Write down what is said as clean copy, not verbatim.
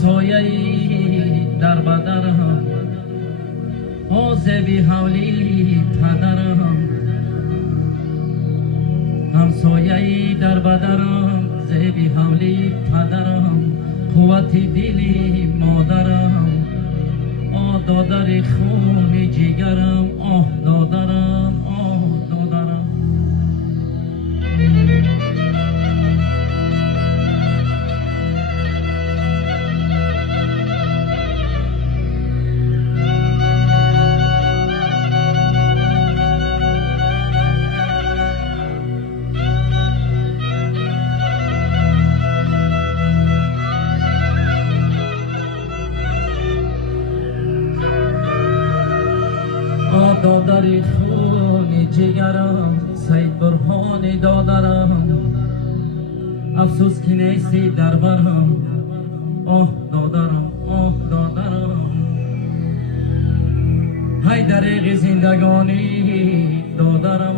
همسایه‌ای در بدرم آزبی حولی پدرم همسایه‌ای در بدرم زبی حولی پدرم قوتی دلی مادرم آه دادر خون جگرم آه دادرم آه دادرم دادر خون جگرم سید برهان دادرم افسوس که نیستی در برم آه دادرم آه دادرم های دریغ زندگانی دادرم